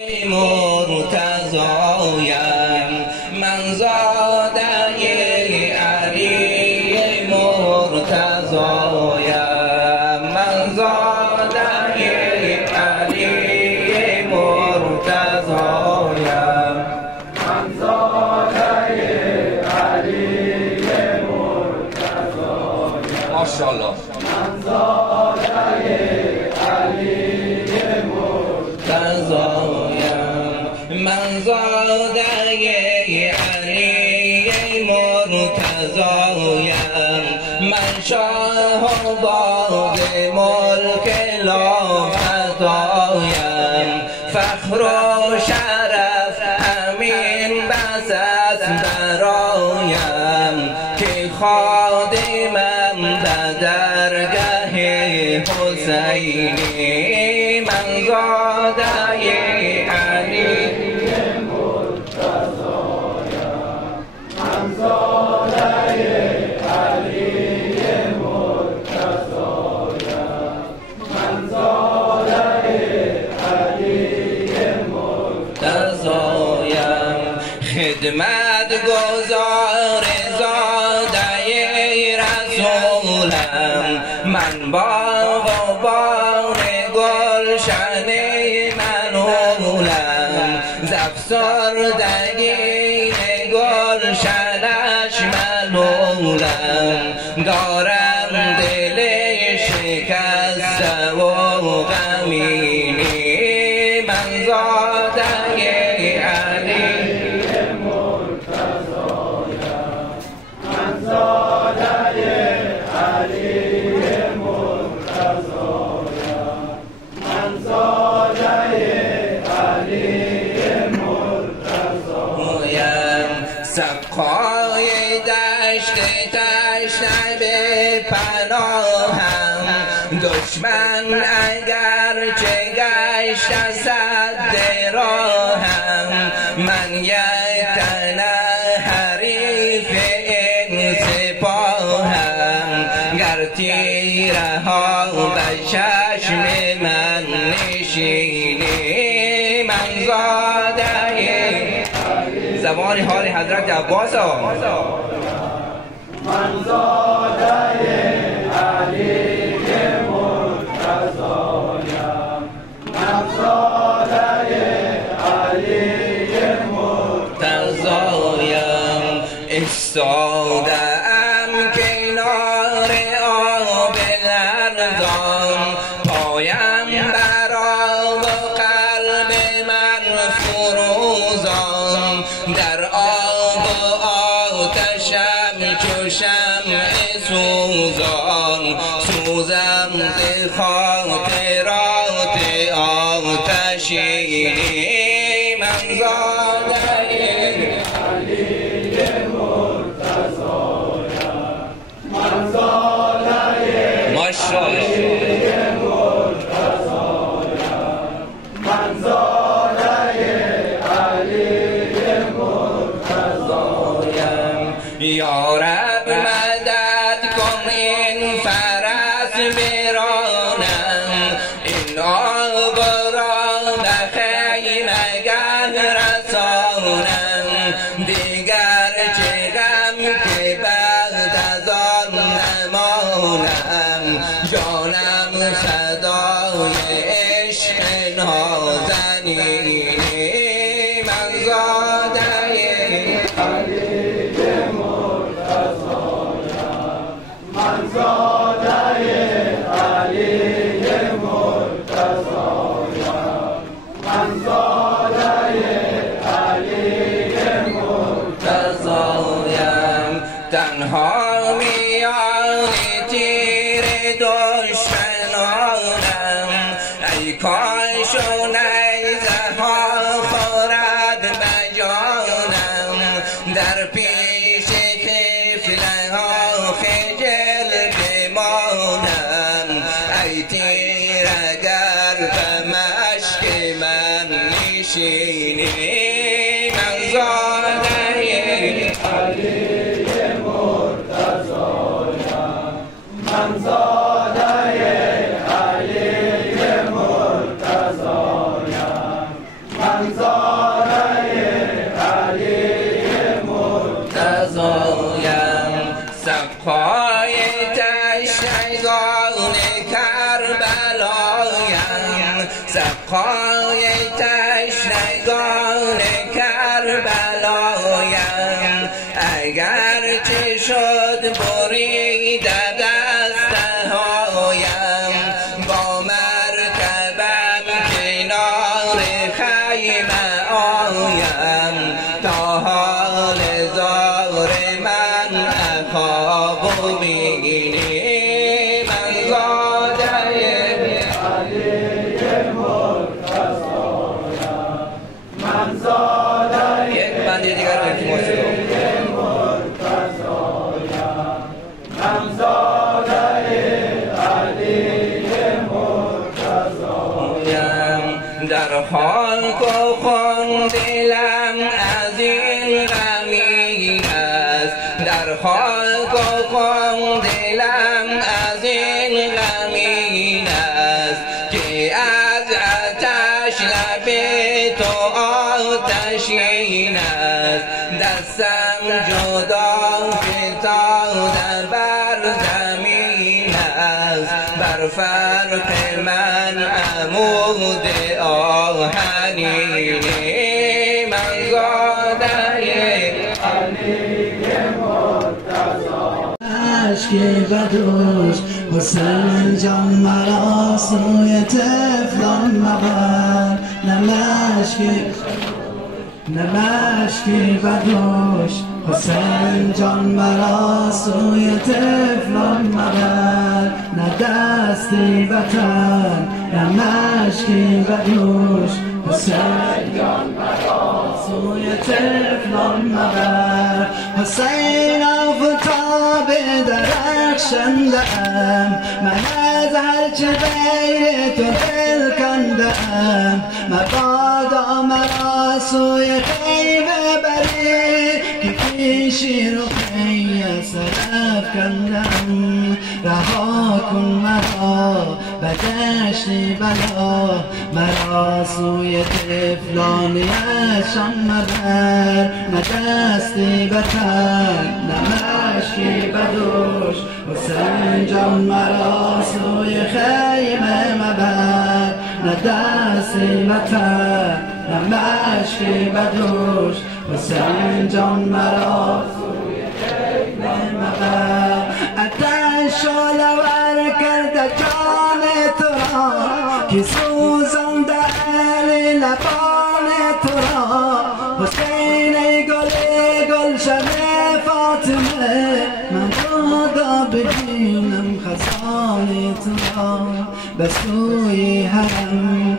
مرتضایم من زاده علی مرتضایم من زاده علی مرتضایم من زاده علی مرتضایم ماشاءالله من زاده علی مرتضایم من زاده علی مرتضایم من شاه باغ ملک لافتایم فخر و شرف همین بس است برایم که خادمم به درگاه حسینی من زاده علی مرتضایم من زاده علی مرتضایم من زاده علی مرتضایم خدمت گزار زاده رسولم من باغ و بار گلشن منولم زفسردگی گلشنش ملولم دارم دل شکسته و غمینی من زاده علی مرتضایم من زاده علی مرتضایم من زاده علی مرتضایم سقای دشت تشنه به پناهم دشمن اگر چه گشت سد راهم من یک تنه حریف این سپاهم گر تیره ها به چشم من نشینی من زاده زبان حال حضرت عباس من زاده علی مرتضایم من زاده علی مرتضایم ایستاده ام کنار آب لرزان پایم بر آب و قلب من فروزان در آب و آتشم چو شمع سوزان سوزم ز خاطرات آتشینی من زاده علی مرتضایم من زاده علی مرتضایم من زاده علی مرتضایم یا رب مدد کن این فرس برانم این آب را به خیمگاه رسانم دیگر چه غم که بعد از آن نمانم جانم صدای عشق نازنینی من زاده علی مرتضایم من زاده علی مرتضایم من زاده علی مرتضایم تنها میان تیر دشمنانم ای کاش و نیزه ها خورد به جانم در پیش طفله ها خجل بمانم ای تیر اگر به مشک من نشینی من زاده علی مرتضایم من زاده علی مرتضایم سقای تشنگان کربلایم سقای تشنگان کربلایم اگر چه شد بریده دستهایم با مرکبم کنار خیمه آیم تا حال زار من خواب بینی من زاده علی مرتضایم من زاده یک بندی دیگر رو التماس من زاده علی مرتضایم در حال که خون دلم از این غمین است در حال که خون دلم از این غمین است که از آتش لب تو آتشین است دستم جدا فتاده بر زمین است بر فرق من عمود آهنینی من زاده علی اشکی بدوش حسین جان مرا سوی طفلان مبر نمشکی بدوش حسین جان مرا سوی طفلان مبر نه دستی وطن نمشکی بدوش حسین جان مرا سوی طفلان مبر حسین آفتاب درخشنده‌ام من از هرچه غیر تو دل کنده‌ام مبادا مرا سوی خیمه بری که پیشی رو خیمه سرف کندم رها کن مرا به دشت بلا مرا سوی طفلانیشان مبر نه دستی بتن نه مشکی بدوش حسین جان مرا سوی خیمه مبر نه دستی بتن نه مشکی بدوش حسین جان مرا سوی خیمه مبر اتش شالور کرده جان تو را که سوزانده علی لبان تو را حسین گلشن فاطمه من بادا ببینم خزان تو را به سوی حرم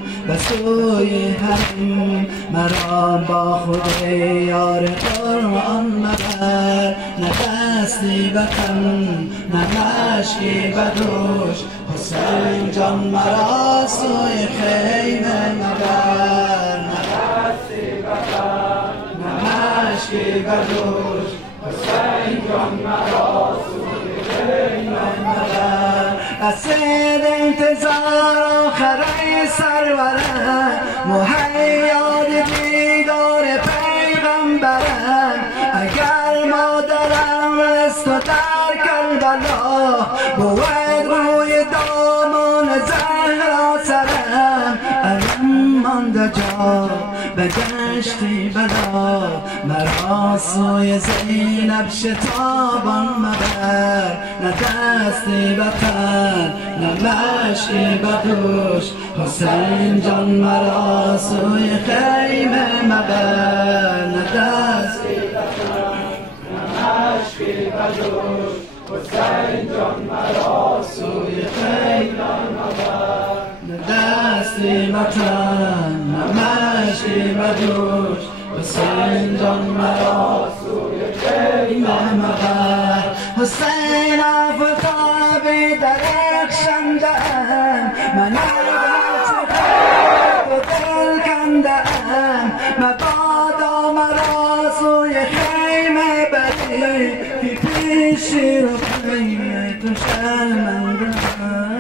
مرا با خود یار قرآن مبر نه دستی بکن نه مشکی بدوش حسین جان مرا سوی خیمه مبر نه دستی بکن نه مشکی بدوش حسین جان مرا سوی خیمه مبر اسیر انتظار آخره سرورم مهیاد دیدار پیغمبرم اگر مادرم رست و در کربلا بود روی دامان زهرا سرم علم مانده جا به دشتی بلا مرا سوی زینب شتابان مبر نه دستی بتن نه مشکی بدوش حسین جان مرا سوی خیمه مبر نه دستی بتن نه مشکی بدوش حسین جان مرا سوی خیمه مبر نه دستی بتن نه مشکی بدوش حسین جان مرا سوی خیمه مبر حسین آفتاب درخشنده‌ام من از دل کنده‌ام مبادا مرا سوی خیمه بری که پیشی رو خیمه تو شرمنده‌ام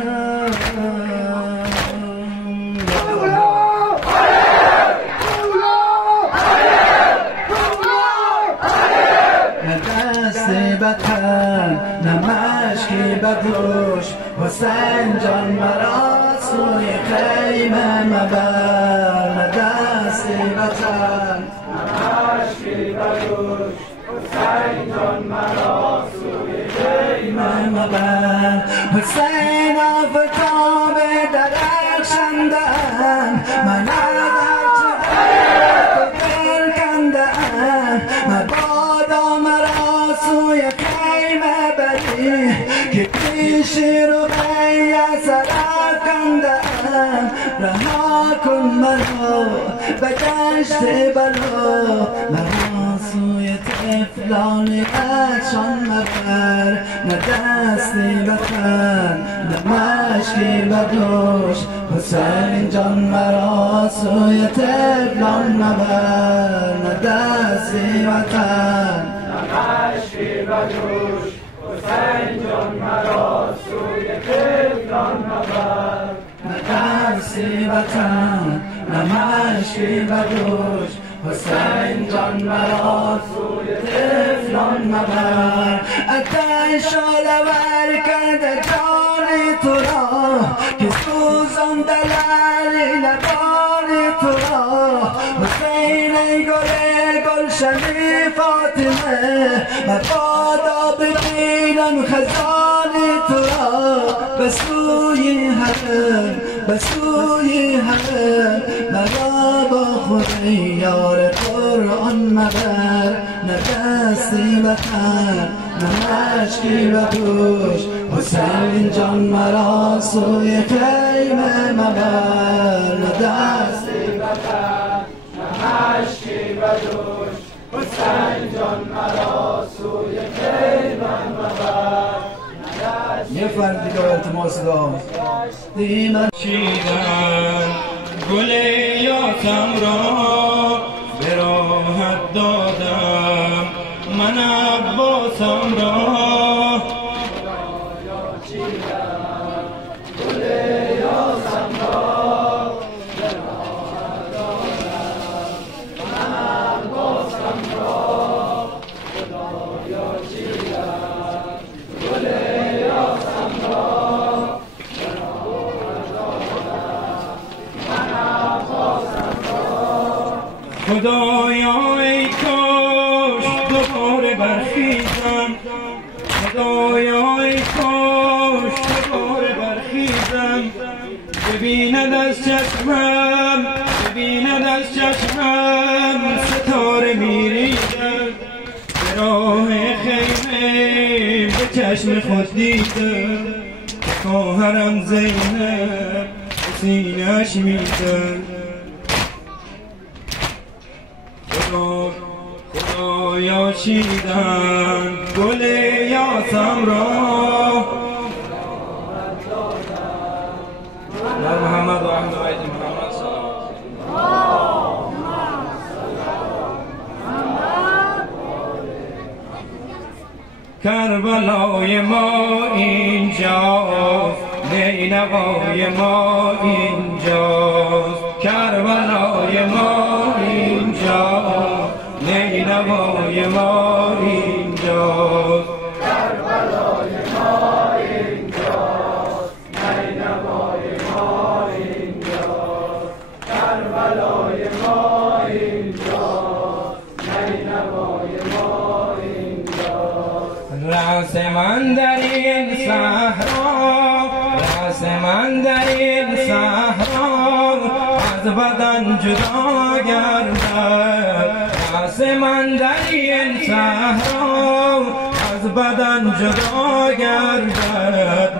دوش حسین جان مرا سوی خیمه مبر نه دستی وطن اشکی بدوش حسین جان مرا سوی خیمه مبر حسین آفتاب درخشنده‌ام من مبادا مرا سوی خیمه بری که پیشی رو بیه سرکنده‌ام رها کن مرا به دشت بلا مرا سوی طفلان اشان مبر نه دستی وطن نه مشکی بدوش حسین جان مرا سوی طفلان مبر نه دستی وطن نمشکی بدوش حسین جان مرا سوی طفلان مبر نه دستی وطن نمشکی بدوش حسین جان مرا سوی طفلان مبر آتش آلور کرده جان تو را که سوزان دلال لبان تو را حسین گلشنی فاطمه مبادا ببینم خزان تو را به سوی حرم به سوی حرم مرا با خود یار قرآن مبر نه دستی وطن نه مشکی بدوش حسین جان مرا سوی خیمه مبر نه دستی وطن نمشکی بدوش حسین جان مرا سوی خیمه مبر یه فرد دیگه التماس دارم دیمن چیدن گل یاسم را به راحت دادم من عباسم را خدایا ای کاش دوباره برخیزم خدایا ای کاش دوباره برخیزم ببیند از چشمم ببیند از چشمم ستاره میریزم به راه خیمه به چشم خود دیدم خواهرم زینب سینه‌اش میزد خدایا چیدن گل یاسم را در محمد و اهل بیت محمد کربلای ما اینجاست نینوای ما اینجاست کربلای ما اینجاست نینوای ما اینجاست کربلای ما اینجاست نینوای ما اینجاست کربلای ما اینجاست نینوای ما اینجاست رأس من در این صحرا رأس من در این صحرا از بدن جدا گردد رأس من در این صحرا از بدن جدا گردد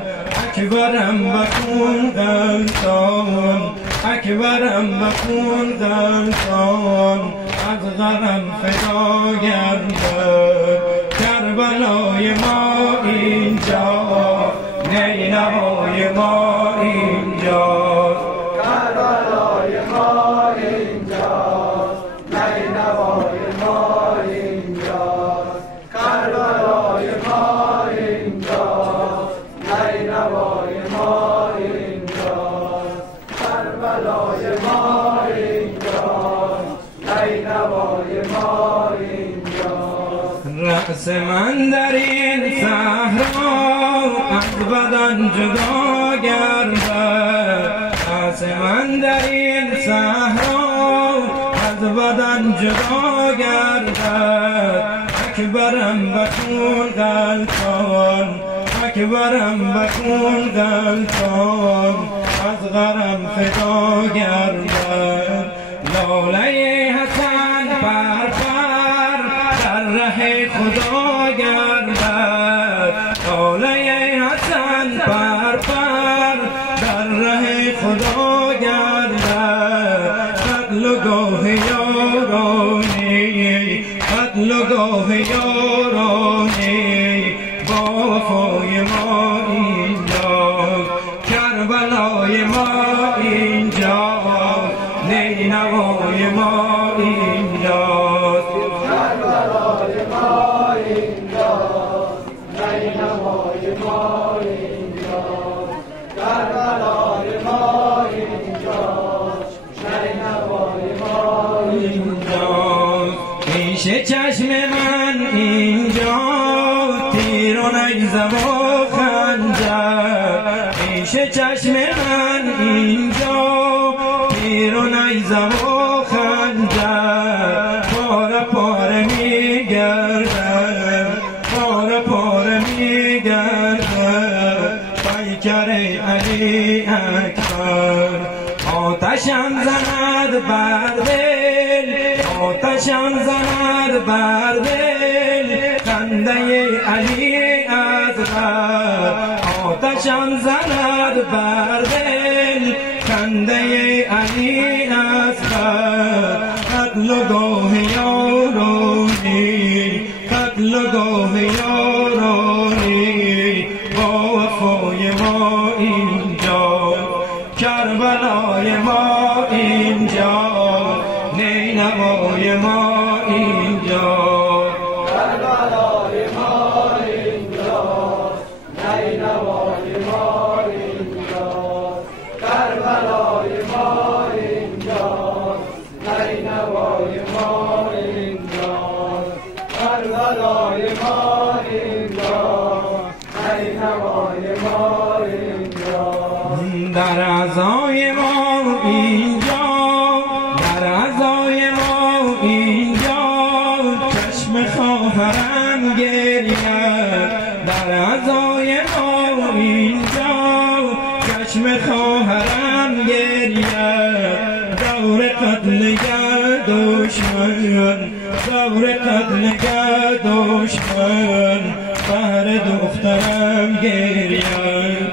اکبرم به خون غلطان اکبرم به خون غلطان از غرم فدا گردد کربلای ما اینجا نینوای ما اینجاست کربلای ما اینجاست نینوای ما اینجاست کربلای ما اینجاست نینوای ما اینجاست کربلای ما اینجاست نینوای ما اینجاست رأس من در این صحرا از بدن جدا گردد. نفس من در این صحرا از بدن جدا گردد. اکبرم به خون غلطان، اکبرم به خون غلطان، از غرم فدا گردد. لاله حسن پر پر در ره خدا گردد. لاله حسن پر پر در ره خدا گردد. قتل و گاه یارانی، قتل و گاه یارانی، با وفای ما اینجاست، کربلای ما اینجاست، نینوای ما اینجاست، کربلای ما اینجاست، نینوای ما اینجاست، کربلای ما اینجاست، نینوای ما اینجاست. پیش چشم من اینجا تیر و نیزه و خنجر، پیش چشم من اینجا تیر و نیزه و خنجر، پاره پاره میگردم، پاره پاره میگردم، پیکر علی اکبر. آتشم زند بر دل، آتشم زند بر دل، خنده علی اصغر. آتشم زند بر دل، خنده علی اصغر. قتل و گاه یارانی، قتل و گاه یارانی، با وفای ما اینجا، کربلای ما اینجا، نینوای ما اینجا، کربلای ما اینجاست، نینوای ما اینجاست، کربلای ما اینجاست، نینوای ما اینجاست، کربلای ما اینجاست، نینوای ما اینجاست. در عزای ما اینجا، در عزای ما اینجا، چشم خواهرم گرید. در عزای ما اینجا، چشم خواهرم گرید. دور قتلگر دشمن، دور قتلگر دشمن، بهر دخترم گرید.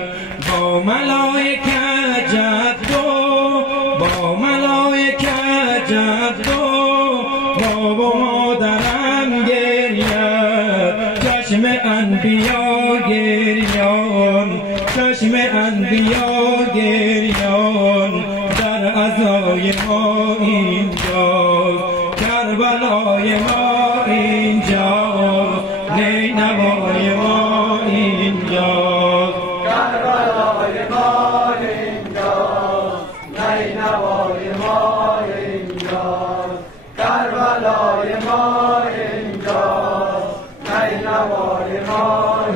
با ملائکه جدو، با ملائکه جدو، باب و مادرم گرید. چشم انبیا گریان، چشم انبیا گریان، در عزای ما اینجاست، کربلای ما اینجاست، نینوای ما اینجاست، کربلای ما اینجاست، نینوای ما اینجاست، کربلای ما اینجاست، نینوای ما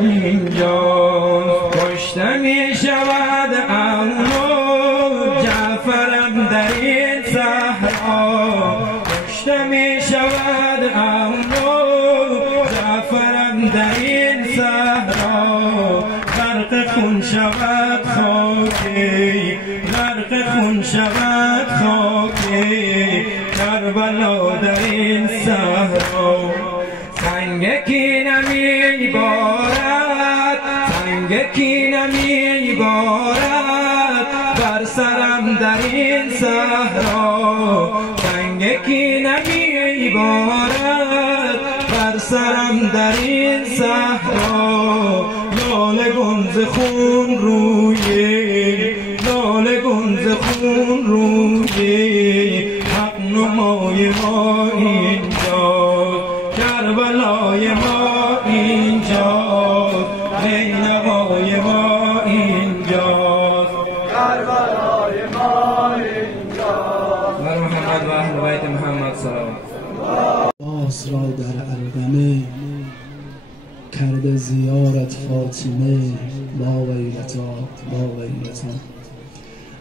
اینجاست. کشته می شود عمو جعفرم در این صحرا، کشته می شود عمو جعفرم در این صحرا. غرق خون شود خاکی، غرق خون شود خاکی، کربلا در این صحرا. سنگ کینه می بارد، سنگ کینه می بارد، بر سرم در این صحرا. سنگ کینه می بارد، بر سرم در این صحرا. لاله گنز خون روی، لاله گنز خون روی، حق نمای ما اینجاست، کربلای ما اینجاست، نینوای ما اینجاست، کربلای ما اینجاست. بر محمد و اهل بیت محمد سلام. باز را در القمه کرده زیارت فاطمه. با ویلتا با ویلتا.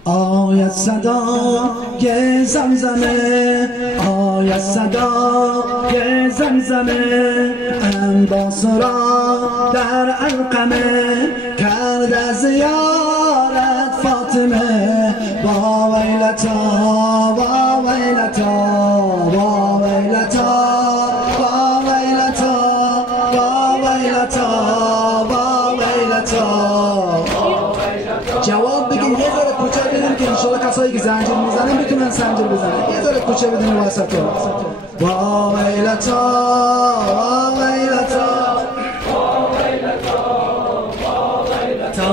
آید صدای زمزمه، آید صدای زمزمه، انباس را در علقمه کرد زیارت فاطمه. با ویلتا با ویلتا با ویلتا با ویلتا با ویلتا با ویلتا. جواب بگین یه ذره کوچه بدین که انشالله کسایی که زنجیر میزنن بتونن زنجیر بزنن. یه ذره کوچه بدین وسط. با ویلتا با ویلتا با ویلتا با ویلتا.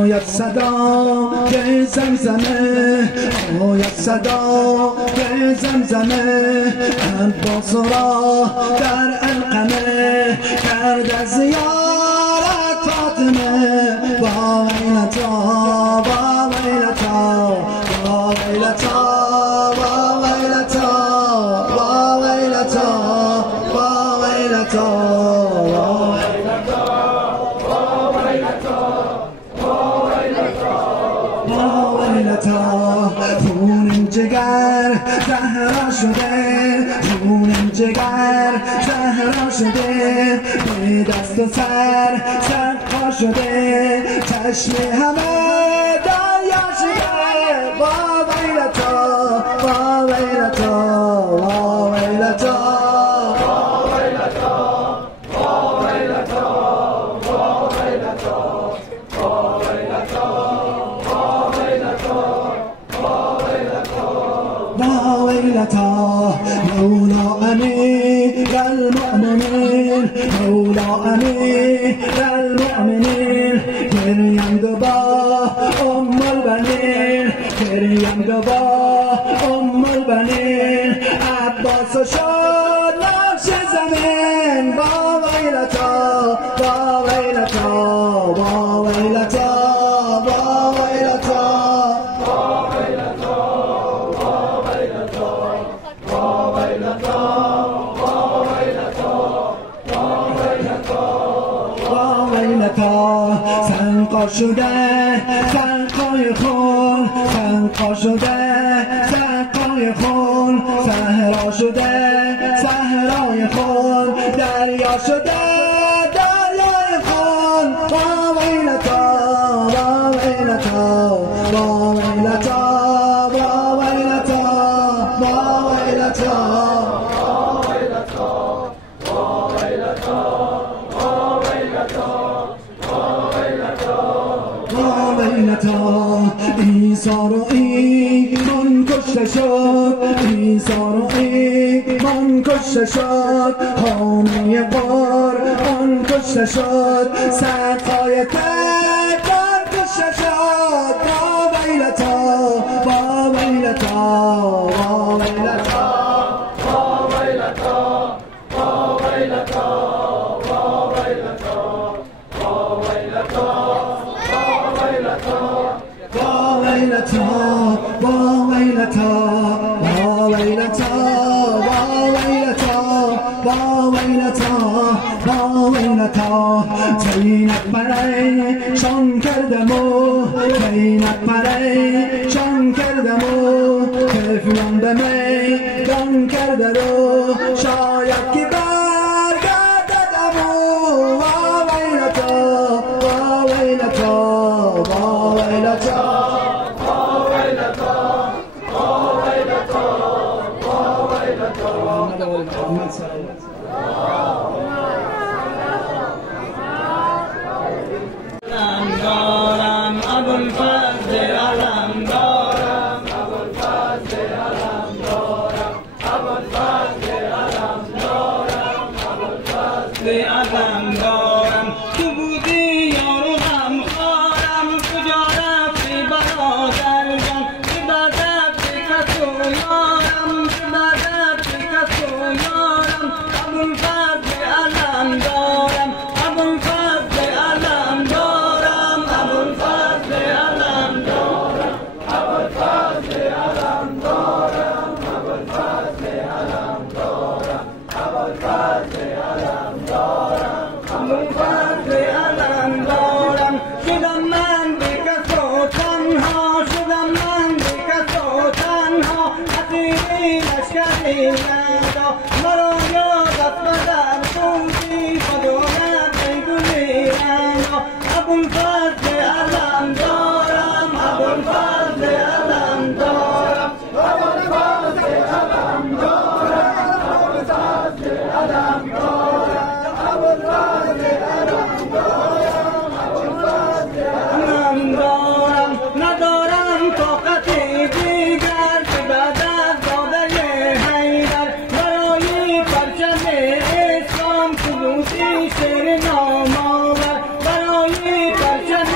آید صدای زمزمه، آید صدای زمزمه، انباس را در علقمه کرد زیارت فاطمه. با ویلتا با ویلتا با ویلتا با ویلتا با ویلتا با ویلتا با ویلتا. خون جگر زهرا شده، خون جگر زهرا شده، به دست و سر سرقا شده، چشم همه دریا شده. با ویلتا با ویلتا با ویلتا با ویلتا با ویلتا با ویلتا با ویلتا با ویلتا با ویلتا. مولا امیر المؤمنین، مولا امیر المؤمنین، گریند با البنین، گریند با البنین، عباس شد نقش زمین. با ویلتا با ویلتا با ویلتا با ویلتا با ویلتا با ویلتا با ویلتا با ویلتا با ویلتا با ویلتا. سنقا شده سنقای خون، سنقا شده سنقای خون، صحرا شده صحرای خون، دریا شده دریای خون. با ویلتا با ویلتا با ویلتا با ویلتا با ویلتا با ویلتا با ویلتا با ویلتا با ویلتا. عیسی رو ایمان کشته شد، عیسی رو ایمان کشته شد، حامی قرآن کشته شد، سقای تکبر کشته شد. با ویلتا با ویلتا با ویلتا با ویلتا با ویلتا با ویلتا با ویلتا با ویلتا با ویلتا با ویلتا با ویلتا با ویلتا با ویلتا. زینب پریشان کردم و زینب پریشان کردم و طفلان به میدان کرده رو شاید که برگرددم و با ویلتا با ویلتا با ویلتا با ویلتا با ویلتا با ویلتا. دارم ابوالفضل علم دارم، ابوالفضل علم دارم، ابوالفضل علم دارم، ابوالفضل علم دارم. تو بودی یار و غمخوارم، کجا رفتی برادر جان؟ که بعدت به کس و یارم، که بعدت به کس و یارم. کردیم مرا یادت بدم خوبی بدونم بگویم ابوالفضل علم دارم ابوالفضل علم دارم ابوالفضل علم دارم ابوالفضل علم دارم ابوالفضل علم دارم ابوالفضل علم دارم ندارم طاقتی دیگر که بعد از داده حیدر برای پرچم اسلام سرودی شعر نام آور برای پرچم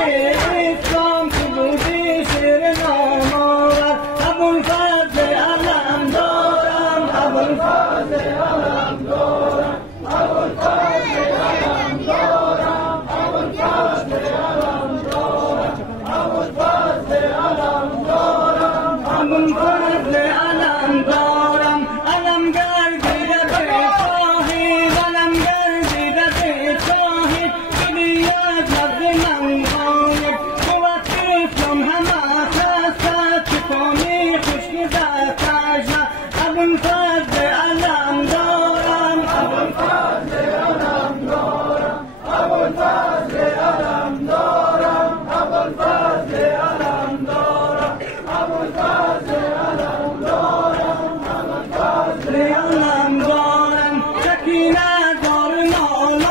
اسلام سرودی شعر نام آور ابوالفضل علم دارم ابوالفضل علم دارم ابوالفضل علم دارم ابوالفضل علم دارم ابوالفضل علم دارم ابوالفضل علم دارم علم گردیده به شاهید علم گردیده به شاهید کلی از لفظ من غایب بود اسلام همه خسته چکانی خشکی دستش ابوالفضل علم دارم ابوالفضل علم دارم ابوالفضل علم دارم ابوالفضل علم دارم ابوالفضل علم دارم ابوالفضل علم دارم سکینه دار نالان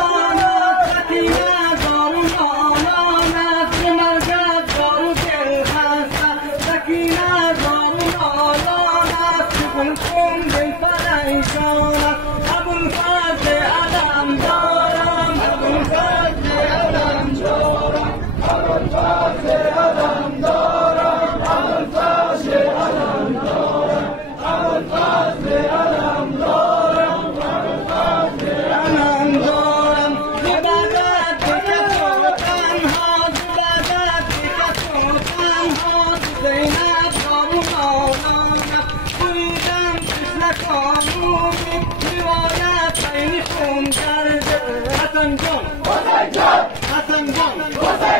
سکینه دار نالان که مرگت دار دل خسته سکینه دار نالان که گلخن دل پریشان ابوالفضل علم دارم ابوالفضل علم دارم ابوالفضل علم دارم ابوالفضل علم دارم ابوالفضل علم دارم ابوالفضل علم دارم عبادت بکشو تنها عبادت بکشو تنها زینب دارو مولانا بریدم کشنک آموزی روایت بین خون کرده حسن جان حسن جان حسن جان